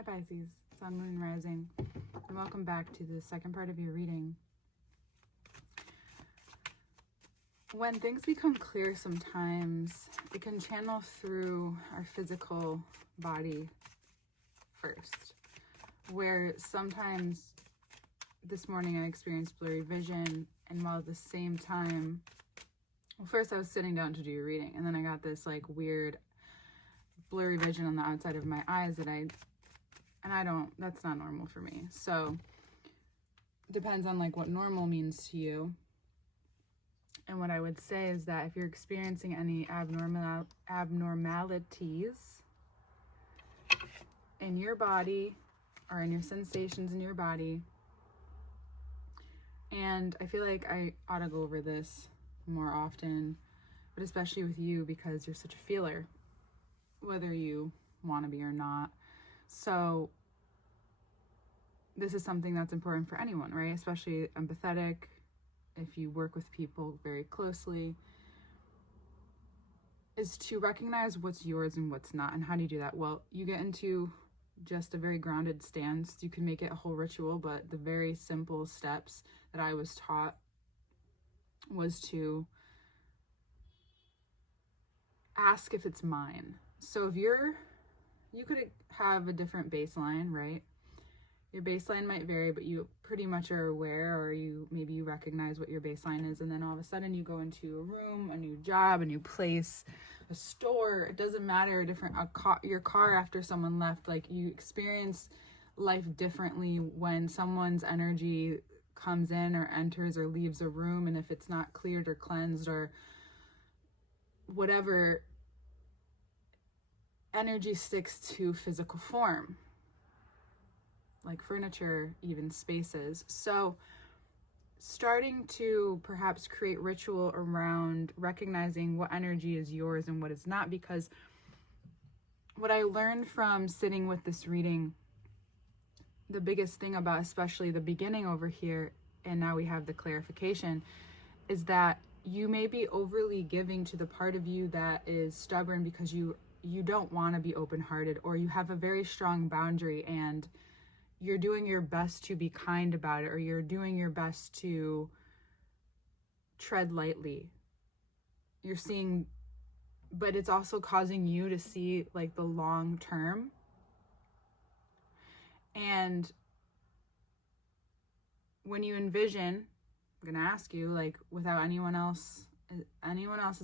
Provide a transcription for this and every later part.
Hi Pisces, Sun, Moon, Rising, and welcome back to the second part of your reading. When things become clear sometimes, it can channel through our physical body first, where sometimes this morning I experienced blurry vision, and while at the same time, well, first I was sitting down to do your reading, and then I got this like weird blurry vision on the outside of my eyes that's not normal for me. So depends on like what normal means to you. And what I would say is that if you're experiencing any abnormalities in your body or in your sensations in your body, and I feel like I ought to go over this more often, but especially with you because you're such a feeler, whether you want to be or not. So this is something that's important for anyone, right? Especially empathetic, if you work with people very closely, is to recognize what's yours and what's not. And how do you do that? Well, you get into just a very grounded stance. You can make it a whole ritual, but the very simple steps that I was taught was to ask if it's mine. So if you could have a different baseline, right? Your baseline might vary, but you pretty much are aware, or maybe you recognize what your baseline is, and then all of a sudden you go into a room, a new job, a new place, a store. It doesn't matter. Your car after someone left. Like, you experience life differently when someone's energy comes in or enters or leaves a room, and if it's not cleared or cleansed or whatever, energy sticks to physical form, like furniture, even spaces. So starting to perhaps create ritual around recognizing what energy is yours and what is not, because what I learned from sitting with this reading, the biggest thing about especially the beginning over here, and now we have the clarification, is that you may be overly giving to the part of you that is stubborn because you don't want to be open-hearted, or you have a very strong boundary and you're doing your best to be kind about it, or you're doing your best to tread lightly. You're seeing, but it's also causing you to see like the long term. And when you envision, I'm gonna ask you, like, without anyone else's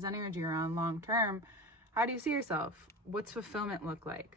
energy around long term, how do you see yourself? What's fulfillment look like?